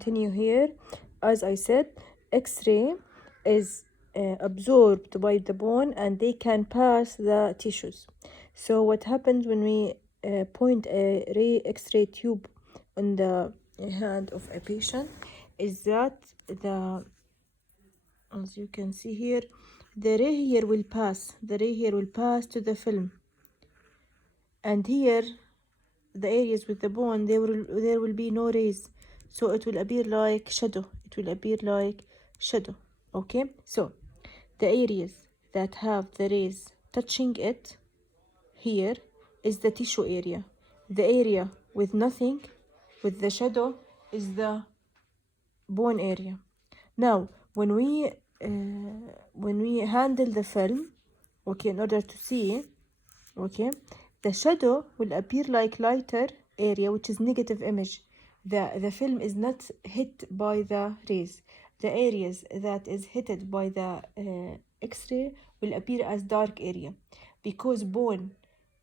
continue here. As I said, X-ray is absorbed by the bone and they can pass the tissues. So what happens when we point a X-ray tube on the hand of a patient is that as you can see here, the ray here will pass to the film, and here the areas with the bone there will be no rays, so it will appear like shadow. Okay, so the areas that have the rays touching it here is the tissue area. The area with nothing, with the shadow, is the bone area. Now when we handle the film, okay, in order to see, okay, the shadow will appear like lighter area, which is negative image. The film is not hit by the rays. The areas that is hit by the X-ray will appear as dark area, because bone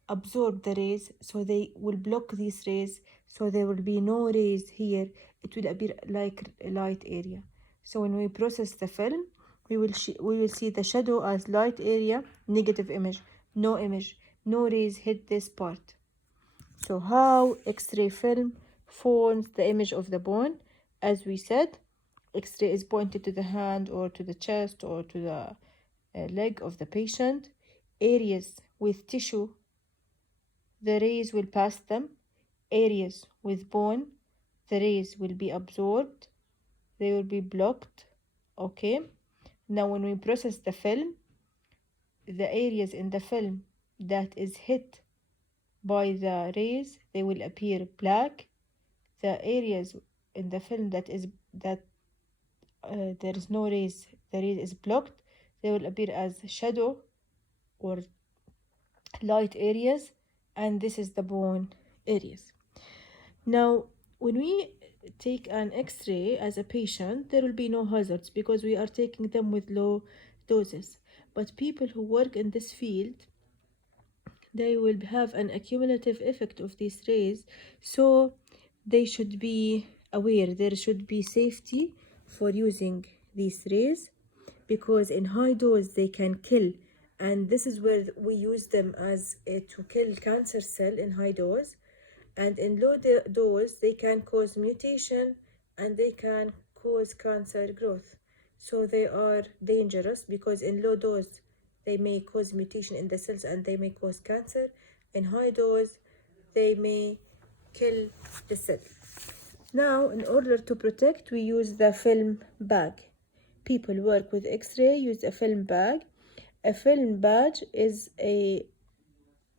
absorb the rays, so they will block these rays, so there will be no rays here. It will appear like a light area. So when we process the film, we will see the shadow as light area, negative image, no rays hit this part. So how X-ray film forms the image of the bone? As we said, X-ray is pointed to the hand or to the chest or to the leg of the patient. Areas with tissue, the rays will pass them. Areas with bone, the rays will be absorbed, they will be blocked. Okay, now when we process the film, the areas in the film that is hit by the rays, they will appear black. The areas in the film that there is no rays, the ray is blocked, they will appear as shadow or light areas, and this is the bone areas. Now when we take an X-ray as a patient, there will be no hazards because we are taking them with low doses. But people who work in this field, they will have an accumulative effect of these rays, so they should be aware. There should be safety for using these rays, because in high dose they can kill, and this is where we use them as to kill cancer cell in high dose. And in low dose they can cause mutation and they can cause cancer growth. So they are dangerous because in low dose they may cause mutation in the cells and they may cause cancer. In high dose they may kill the cell. Now in order to protect, we use the film bag. People work with X-ray use a film bag. A film badge is a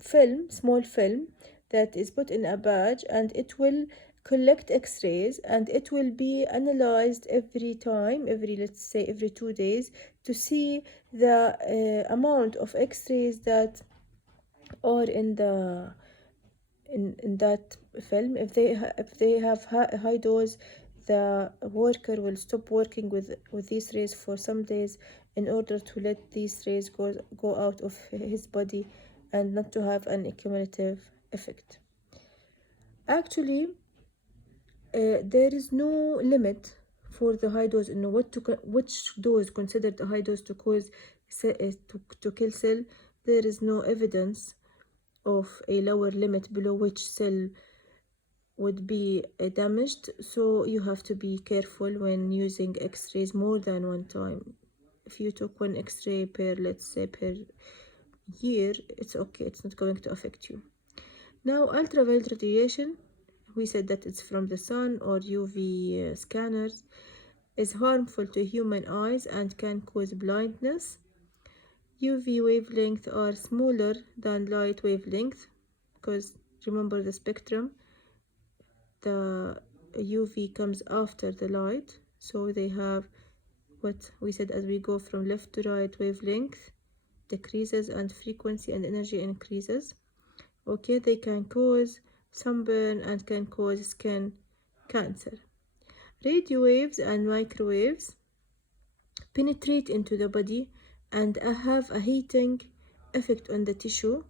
small film that is put in a badge, and it will collect X-rays and it will be analyzed every let's say every 2 days, to see the amount of X-rays that are in that film. If they have high dose, the worker will stop working with these rays for some days in order to let these rays go out of his body and not to have an accumulative effect. Actually, there is no limit for the high dose, which dose considered a high dose to kill cell. There is no evidence of a lower limit below which cell would be damaged, so you have to be careful when using X-rays more than one time. If you took one X-ray per, let's say, per year, it's okay, it's not going to affect you. Now ultraviolet radiation, we said that it's from the sun or UV scanners, is harmful to human eyes and can cause blindness. UV wavelengths are smaller than light wavelength, because remember the spectrum, the UV comes after the light, so they have what we said, as we go from left to right, wavelength decreases and frequency and energy increases. Okay, they can cause sunburn and can cause skin cancer. Radio waves and microwaves penetrate into the body and have a heating effect on the tissue,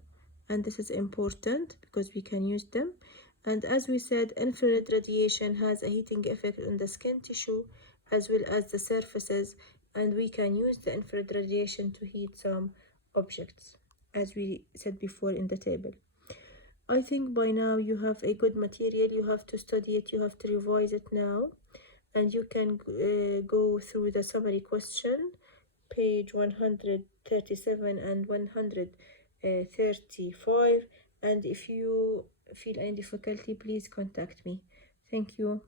and this is important because we can use them. And as we said, infrared radiation has a heating effect on the skin tissue as well as the surfaces, and we can use the infrared radiation to heat some objects, as we said before in the table. I think by now you have a good material. You have to study it, you have to revise it now, and you can go through the summary question, page 137 and 135, and if you feel any difficulty, please contact me. Thank you.